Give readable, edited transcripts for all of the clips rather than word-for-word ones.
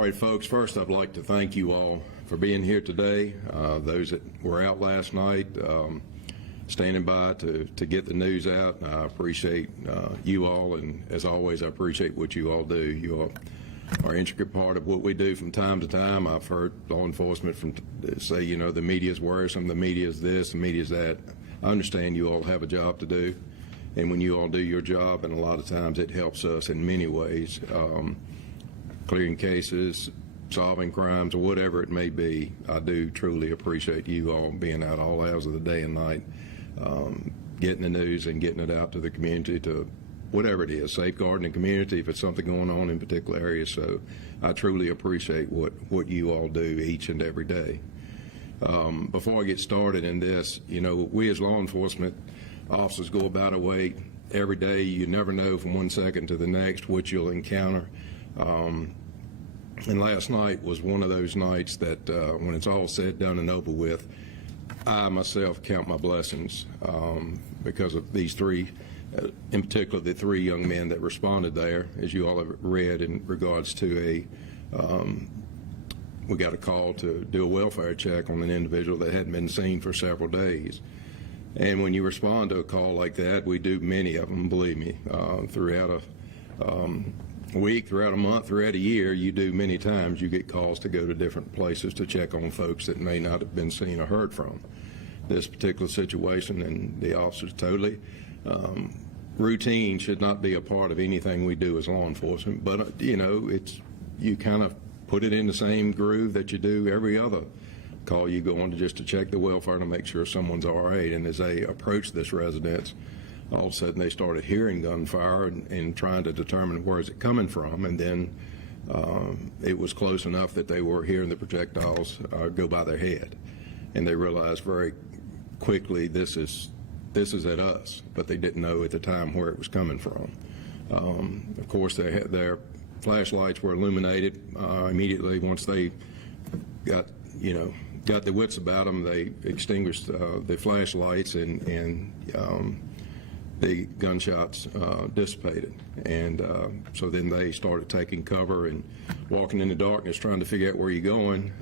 All right, folks, first I'd like to thank you all for being here today. Those that were out last night, standing by to get the news out. I appreciate you all, and as always, I appreciate what you all do. You all are an intricate part of what we do from time to time. I've heard law enforcement say, you know, the media's worrisome, the media's this, the media's that. I understand you all have a job to do, and when you all do your job, and a lot of times it helps us in many ways, clearing cases, solving crimes, or whatever it may be. I do truly appreciate you all being out all hours of the day and night, getting the news and getting it out to the community, to whatever it is, safeguarding the community if it's something going on in particular areas. So I truly appreciate what you all do each and every day. Before I get started in this, you know, we as law enforcement officers go about our way every day. You never know from one second to the next what you'll encounter. And last night was one of those nights that when it's all said, done, and over with, I myself count my blessings because of these three, in particular the three young men that responded there, as you all have read, in regards to we got a call to do a welfare check on an individual that hadn't been seen for several days. And when you respond to a call like that, we do many of them, believe me, throughout a week, throughout a month, throughout a year. You do many times. You get calls to go to different places to check on folks that may not have been seen or heard from. This particular situation, and the officers totally, routine should not be a part of anything we do as law enforcement, but you know, you kind of put it in the same groove that you do every other call you go on, just to check the welfare to make sure someone's all right. And as they approached this residence, all of a sudden they started hearing gunfire and trying to determine where is it coming from, and then it was close enough that they were hearing the projectiles go by their head, and they realized very quickly this is at us, but they didn't know at the time where it was coming from. Of course, their flashlights were illuminated immediately. Once they got their wits about them, they extinguished the flashlights, and the gunshots dissipated. And so then they started taking cover and walking in the darkness, trying to figure out where you're going.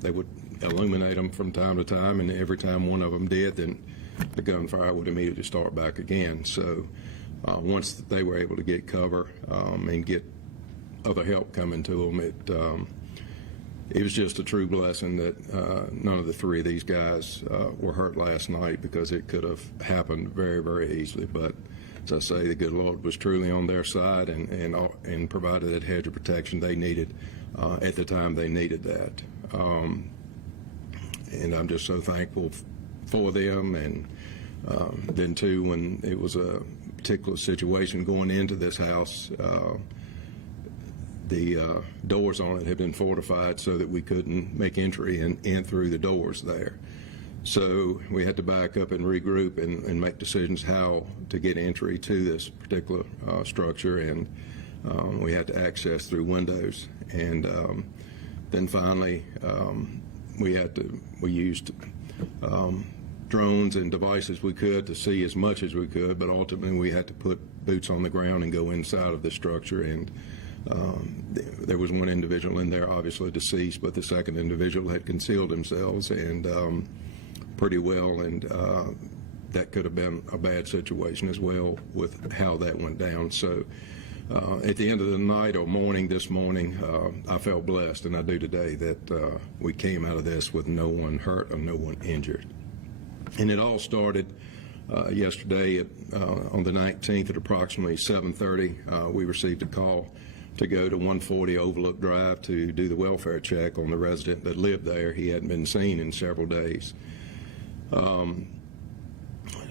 They would illuminate them from time to time, and every time one of them did, then the gunfire would immediately start back again. So once they were able to get cover and get other help coming to them, it was just a true blessing that none of the three of these guys were hurt last night, because it could have happened very, very easily. But as I say, the good Lord was truly on their side and provided that hedge of protection they needed at the time they needed that. And I'm just so thankful for them. And then too, when it was a particular situation going into this house, the doors on it had been fortified so that we couldn't make entry in through the doors there. So we had to back up and regroup and make decisions how to get entry to this particular structure, and we had to access through windows. And then finally we used drones and devices we could to see as much as we could, but ultimately we had to put boots on the ground and go inside of the structure. And there was one individual in there, obviously deceased, but the second individual had concealed themselves, and pretty well, and that could have been a bad situation as well with how that went down. So at the end of the night or morning, this morning, I felt blessed, and I do today, that we came out of this with no one hurt or no one injured. And it all started yesterday on the 19th at approximately 7:30. We received a call to go to 140 Overlook Drive to do the welfare check on the resident that lived there. He hadn't been seen in several days.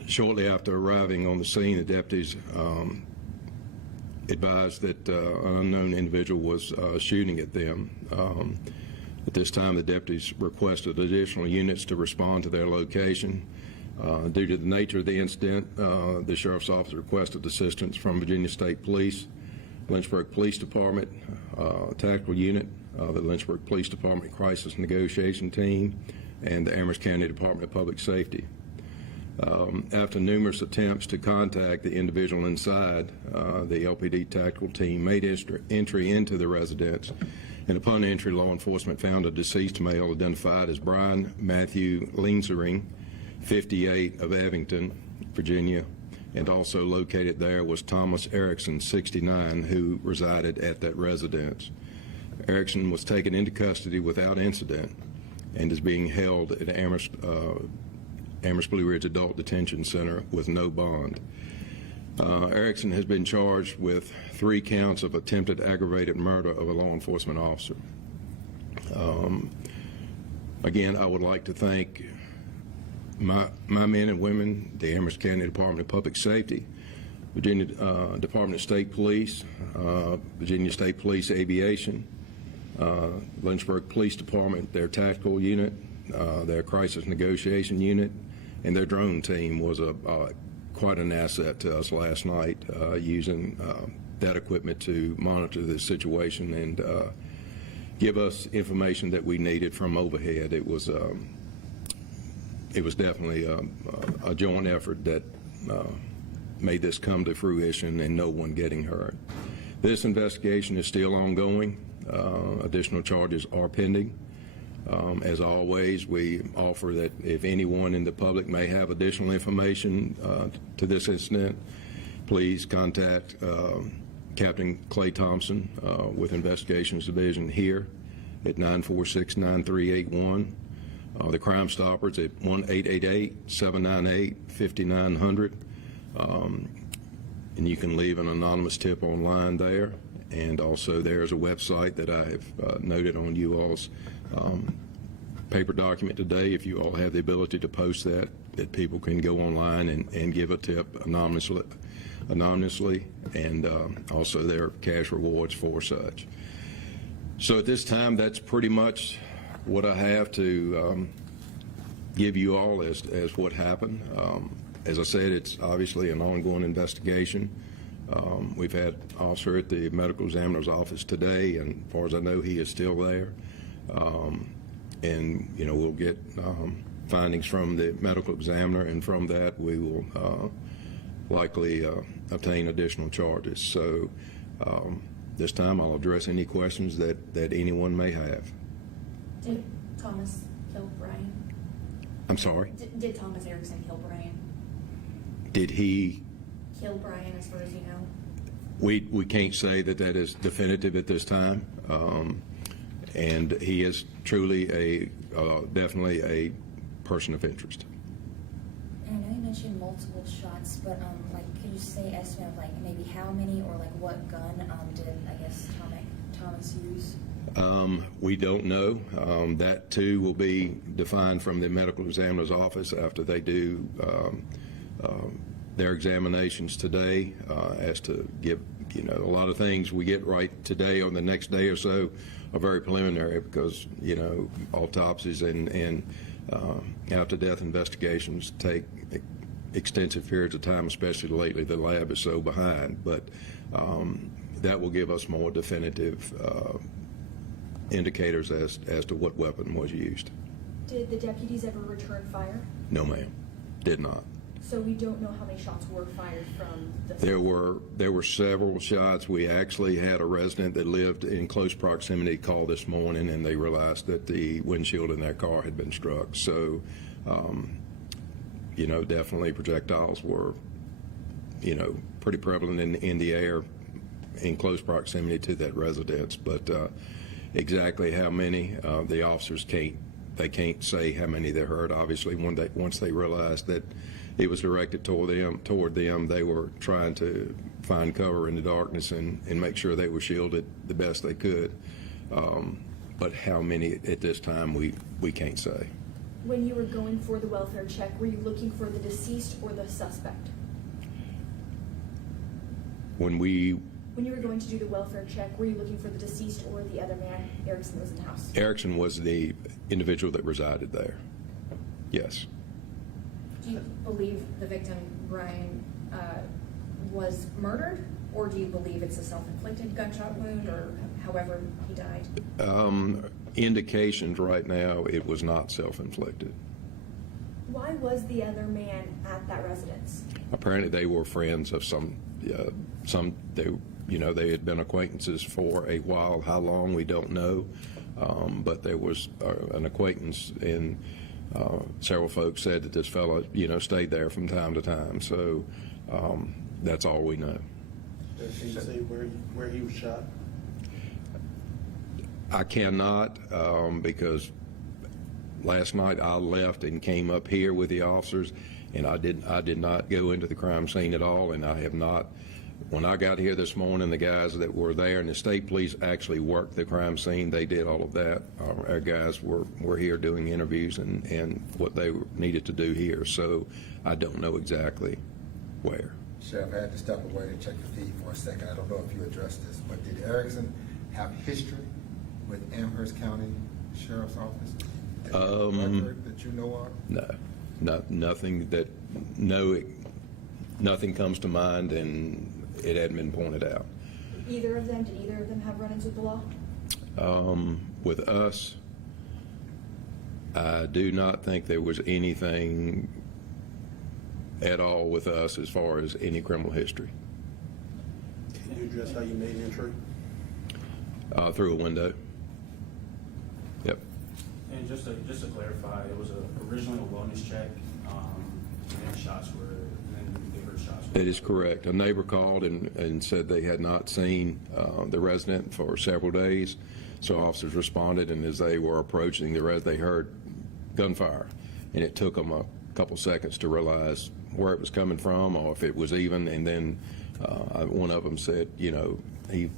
Shortly after arriving on the scene, the deputies advised that an unknown individual was shooting at them. At this time, the deputies requested additional units to respond to their location. Due to the nature of the incident, the sheriff's office requested assistance from Virginia State Police, Lynchburg Police Department, Tactical Unit, the Lynchburg Police Department Crisis Negotiation Team, and the Amherst County Department of Public Safety. After numerous attempts to contact the individual inside, the LPD tactical team made entry into the residence And upon entry, law enforcement found a deceased male identified as Brian Matthew Leensering, 58, of Abington, Virginia, and also located there was Thomas Ericson, 69, who resided at that residence. Ericson was taken into custody without incident and is being held at Amherst Blue Ridge Adult Detention Center with no bond. Ericson has been charged with 3 counts of attempted aggravated murder of a law enforcement officer. Again, I would like to thank my men and women, the Amherst County Department of Public Safety, Virginia Department of State Police, Virginia State Police Aviation, Lynchburg Police Department, their tactical unit, their crisis negotiation unit, and their drone team was quite an asset to us last night, using that equipment to monitor this situation and give us information that we needed from overhead. It was definitely a joint effort that made this come to fruition and no one getting hurt. This investigation is still ongoing. Additional charges are pending. As always, we offer that if anyone in the public may have additional information to this incident, please contact Captain Clay Thompson with Investigations Division here at 946-9381. The Crime Stoppers at 1-888-798-5900. And you can leave an anonymous tip online there. And also there's a website that I have noted on you all's paper document today. If you all have the ability to post that people can go online and give a tip anonymously, and also there are cash rewards for such. So at this time, that's pretty much what I have to give you all as what happened. As I said, it's obviously an ongoing investigation. We've had an officer at the medical examiner's office today, and as far as I know, he is still there. And we'll get findings from the medical examiner, and from that we will likely obtain additional charges. So this time I'll address any questions that anyone may have. Did Thomas kill Brian? I'm sorry? Did Thomas Ericson kill Brian? Did he Kill Brian, as far as you know? We can't say that is definitive at this time. And he is truly definitely a person of interest. And I know you mentioned multiple shots, but could you say estimate of maybe how many, or what gun did Thomas use? We don't know. That too will be defined from the medical examiner's office after they do their examinations today, as to give, a lot of things we get right today or the next day or so are very preliminary, because, autopsies and after-death investigations take extensive periods of time, especially lately. The lab is so behind, but that will give us more definitive indicators as to what weapon was used. Did the deputies ever return fire? No, ma'am, did not. So we don't know how many shots were fired from the... There were several shots. We actually had a resident that lived in close proximity call this morning, and they realized that the windshield in their car had been struck. So, definitely projectiles were, pretty prevalent in the air in close proximity to that residence. But exactly how many, the officers can't say how many they heard. Obviously, once they realized that it was directed toward them, they were trying to find cover in the darkness and make sure they were shielded the best they could. But how many at this time, we can't say. When you were going for the welfare check, were you looking for the deceased or the suspect? When you were going to do the welfare check, were you looking for the deceased or the other man, Ericson, that was in the house? Ericson was the individual that resided there. Yes. Do you believe the victim, Brian, was murdered, or do you believe it's a self-inflicted gunshot wound, or however he died? Indications right now, it was not self-inflicted. Why was the other man at that residence? Apparently they were friends of some They had been acquaintances for a while. How long, we don't know. But there was an acquaintance, and several folks said that this fellow, stayed there from time to time. So that's all we know. Does he say where he was shot? I cannot, because last night I left and came up here with the officers, and I did not go into the crime scene at all, and I have not. When I got here this morning, the guys that were there, and the state police actually worked the crime scene. They did all of that. Our guys were here doing interviews and what they needed to do here. So I don't know exactly where. Sheriff, I had to step away to check the feed for a second. I don't know if you addressed this, but did Ericson have history with Amherst County Sheriff's Office? Record that you know of? No, nothing nothing comes to mind, and it hadn't been pointed out. Did either of them have run-ins with the law? With us, I do not think there was anything at all with us as far as any criminal history. Can you address how you made entry? Through a window. Yep. And just to clarify, it was originally a wellness check, and then they heard shots. That is correct. A neighbor called and said they had not seen the resident for several days. So officers responded, and as they were approaching the resident, they heard gunfire, and it took them a couple seconds to realize where it was coming from or if it was even. And then one of them said, he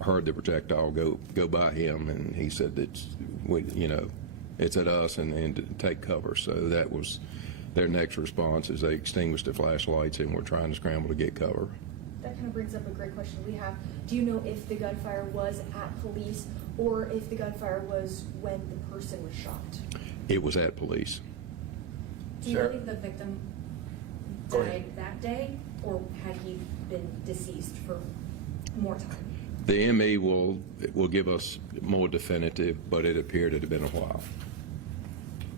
heard the projectile go by him, and he said it's at us and to take cover. So that was their next response, is they extinguished the flashlights and were trying to scramble to get cover. That kind of brings up a great question we have. Do you know if the gunfire was at police or if the gunfire was when the person was shot? It was at police. Do you Sure. believe the victim Go died ahead. that day, or had he been deceased for more time? The ME will give us more definitive, but it appeared it had been a while.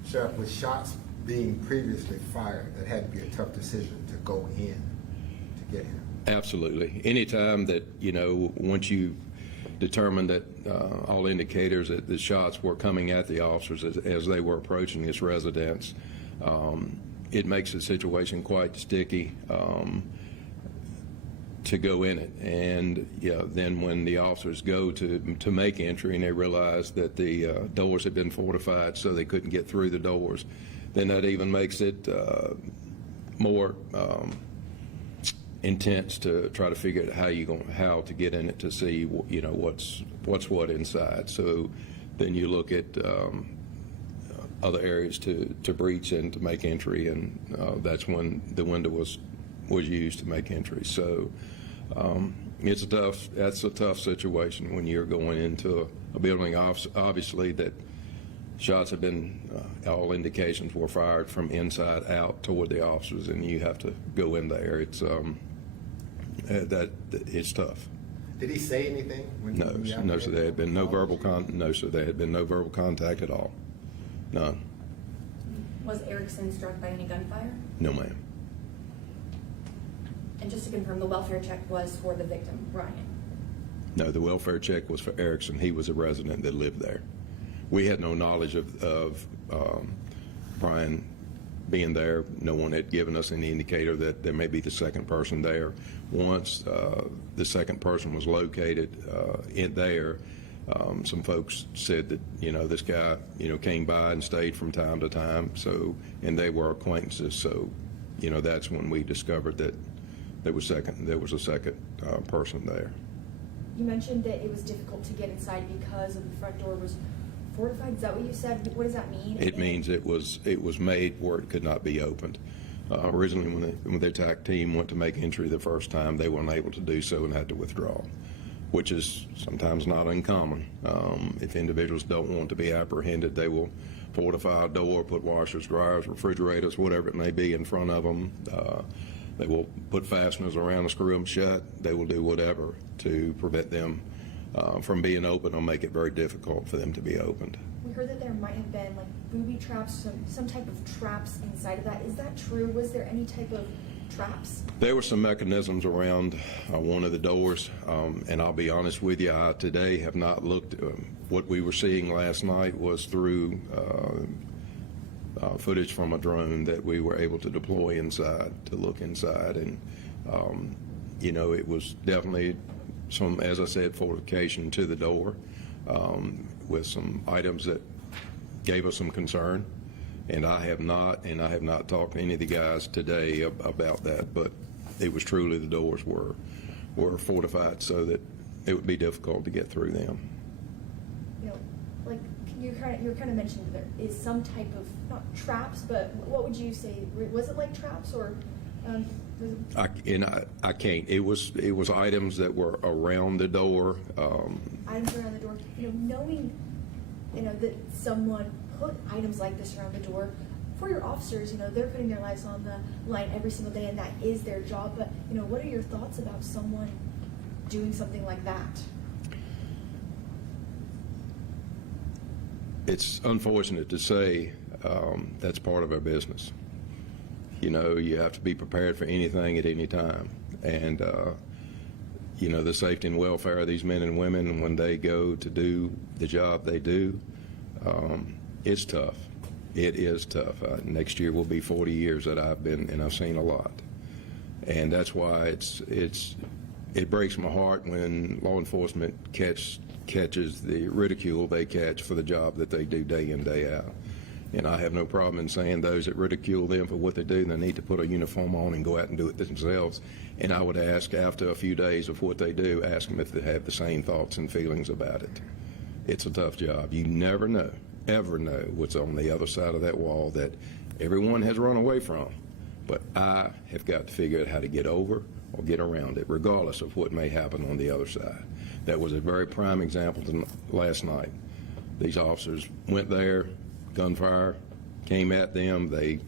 Sheriff, with shots being previously fired, that had to be a tough decision to go in to get him. Absolutely. Anytime that, once you determine that all indicators that the shots were coming at the officers as they were approaching this residence, it makes the situation quite sticky to go in it. And then when the officers go to make entry and they realize that the doors had been fortified so they couldn't get through the doors, then that even makes it more intense to try to figure out how to get in it to see what's what inside. So then you look at other areas to breach and to make entry, and that's when the window was used to make entry. So that's a tough situation when you're going into a building, obviously, that shots have been, all indications were fired from inside out toward the officers, and you have to go in there. It's it's tough. Did he say anything? No, sir. There had been no verbal there had been no verbal contact at all. None. Was Ericson struck by any gunfire? No, ma'am. And just to confirm, the welfare check was for the victim, Brian? No, the welfare check was for Ericson. He was a resident that lived there. We had no knowledge of Brian being there. No one had given us any indicator that there may be the second person there. Once the second person was located in there, some folks said that this guy came by and stayed from time to time. So, and they were acquaintances. So, that's when we discovered that there was a second person there. You mentioned that it was difficult to get inside because of the front door was fortified. Is that what you said? What does that mean? It means it was made where it could not be opened. Originally, when the attack team went to make entry the first time, they weren't able to do so and had to withdraw, which is sometimes not uncommon. If individuals don't want to be apprehended, they will fortify a door, put washers, dryers, refrigerators, whatever it may be in front of them. They will put fasteners around and screw them shut. They will do whatever to prevent them from being open or make it very difficult for them to be opened. We heard that there might have been like booby traps, some type of traps inside of that. Is that true? Was there any type of traps? There were some mechanisms around one of the doors, and I'll be honest with you, I today have not looked. What we were seeing last night was through footage from a drone that we were able to deploy inside to look inside, and you know, it was definitely some, as I said, fortification to the door with some items that gave us some concern. And I have not talked to any of the guys today about that, but it was truly the doors were fortified so that it would be difficult to get through them. You know, like you kind of mentioned there is some type of, not traps, but what would you say? Was it like traps or? I can't. It was items that were around the door. Items around the door. You know, knowing, you know, that someone put items like this around the door. For your officers, you know, they're putting their lives on the line every single day, and that is their job. But you know, what are your thoughts about someone doing something like that? It's unfortunate to say that's part of our business. You know, you have to be prepared for anything at any time. And, you know, the safety and welfare of these men and women, when they go to do the job they do, it's tough. It is tough. Next year will be 40 years that I've been, and I've seen a lot. And that's why it breaks my heart when law enforcement catches the ridicule they catch for the job that they do day in, day out. And I have no problem in saying those that ridicule them for what they do, they need to put a uniform on and go out and do it themselves. And I would ask, after a few days of what they do, ask them if they have the same thoughts and feelings about it. It's a tough job. You never know, ever know what's on the other side of that wall that everyone has run away from. But I have got to figure out how to get over or get around it, regardless of what may happen on the other side. That was a very prime example last night. These officers went there, gunfire came at them, they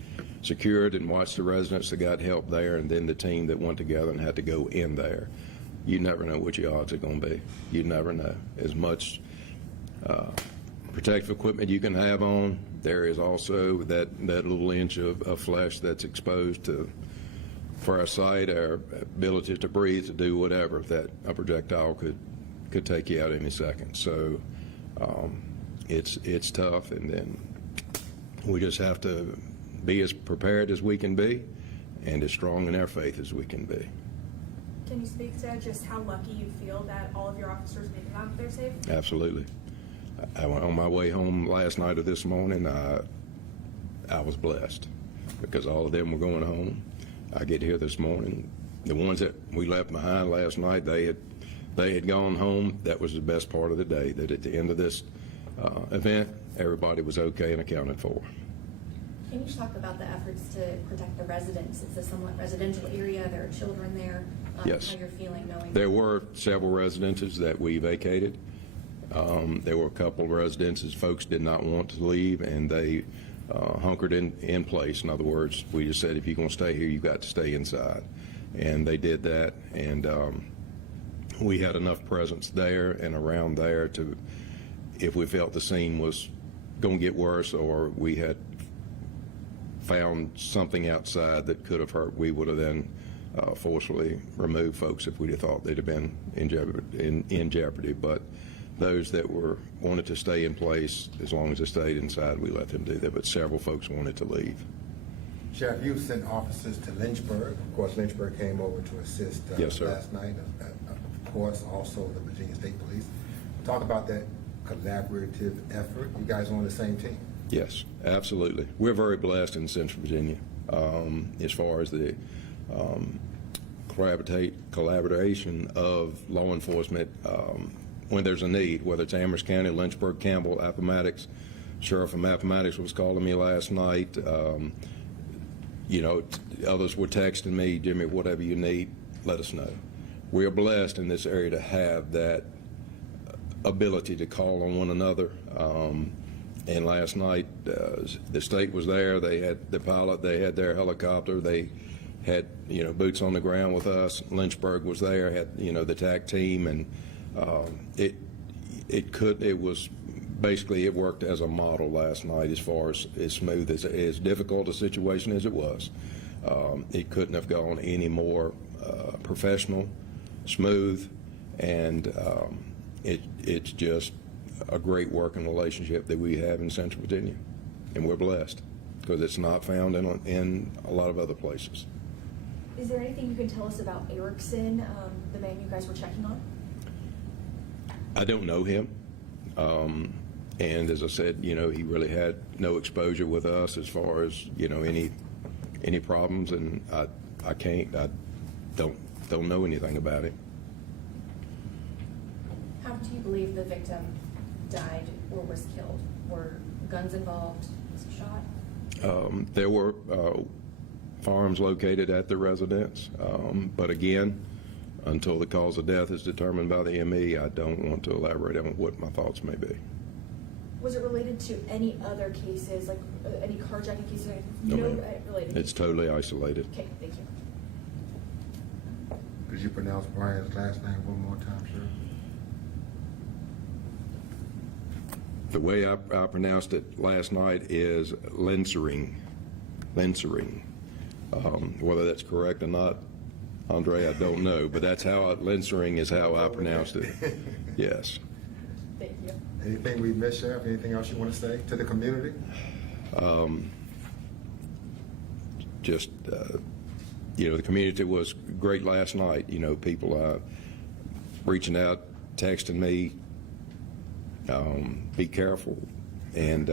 secured and watched the residents that got help there, and then the team that went together and had to go in there. You never know what your odds are going to be. You never know. As much protective equipment you can have on, there is also that little inch of flesh that's exposed to, for our sight, our ability to breathe, to do whatever, that a projectile could take you out any second. So it's tough, and then we just have to be as prepared as we can be and as strong in our faith as we can be. Can you speak to just how lucky you feel that all of your officers made it out there safe? Absolutely. I went on my way home last night or this morning. I was blessed because all of them were going home. I get here this morning. The ones that we left behind last night, they had gone home. That was the best part of the day, that at the end of this event, everybody was okay and accounted for. Can you just talk about the efforts to protect the residents? It's a somewhat residential area. There are children there. Yes. How you're feeling knowing There were several residences that we vacated. There were a couple of residences folks did not want to leave, and they hunkered in place. In other words, we just said, if you're going to stay here, you've got to stay inside. And they did that, and we had enough presence there and around there to, if we felt the scene was going to get worse or we had found something outside that could have hurt, we would have then forcefully removed folks if we'd have thought they'd have been in jeopardy. But those that wanted to stay in place, as long as they stayed inside, we let them do that. But several folks wanted to leave. Sheriff, you sent officers to Lynchburg. Of course, Lynchburg came over to assist Yes, sir. last night. Of course, also the Virginia State Police. Talk about that collaborative effort. You guys are on the same team. Yes, absolutely. We're very blessed in Central Virginia as far as the collaboration of law enforcement when there's a need, whether it's Amherst County, Lynchburg, Campbell, Appomattox. Sheriff from Appomattox was calling me last night. You know, others were texting me, Jimmy, whatever you need, let us know. We are blessed in this area to have that ability to call on one another. And last night, the state was there. They had the pilot. They had their helicopter. They had, you know, boots on the ground with us. Lynchburg was there. Had, you know, the TAC team, and it was basically, it worked as a model last night as far as smooth as difficult a situation as it was. It couldn't have gone any more professional, smooth, and it's just a great working relationship that we have in Central Virginia, and we're blessed because it's not found in a lot of other places. Is there anything you can tell us about Ericson, the man you guys were checking on? I don't know him, and as I said, he really had no exposure with us as far as any problems, and I don't know anything about it. How do you believe the victim died or was killed? Were guns involved? Was he shot? There were firearms located at the residence, but again, until the cause of death is determined by the ME, I don't want to elaborate on what my thoughts may be. Was it related to any other cases, like any carjacking cases? Or anything? No, No, ma'am. related. It's totally isolated. Okay, thank you. Could you pronounce Brian's last name one more time, sir? The way I pronounced it last night is Linsering. Whether that's correct or not, Andre, I don't know, but that's how Linsering is how I pronounced it. Yes. Thank you. Anything we missed, Sheriff? Anything else you want to say to the community? The community was great last night. People reaching out, texting me, be careful. And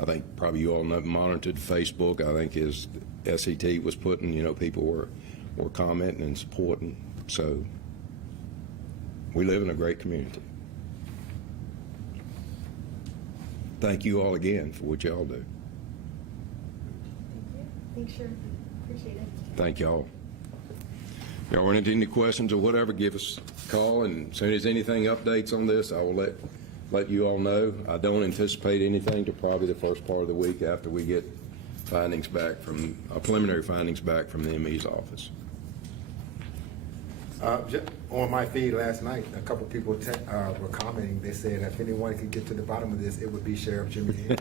I think probably you all know, monitored Facebook. I think his SET was putting, people were commenting and supporting. So we live in a great community. Thank you all again for what y'all do. Thank you. Thanks, Sheriff. Appreciate it. Thank y'all. Y'all run into any questions or whatever, give us a call, and as soon as anything updates on this, I will let you all know. I don't anticipate anything to probably the first part of the week after we get findings back from, preliminary findings back from the ME's office. On my feed last night, a couple people were commenting. They said if anyone could get to the bottom of this, it would be Sheriff Jimmy Hill.